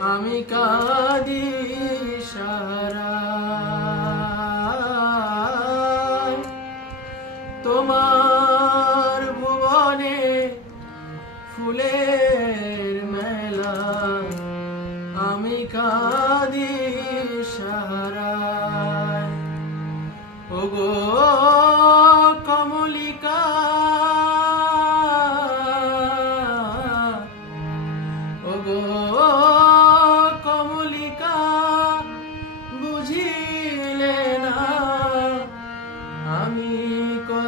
আমি কাঁদি সারা। তোমার ভুবনে ফুলের মেলা। আমি কাঁদি সারা। ওগো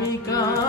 আমি কাঁদি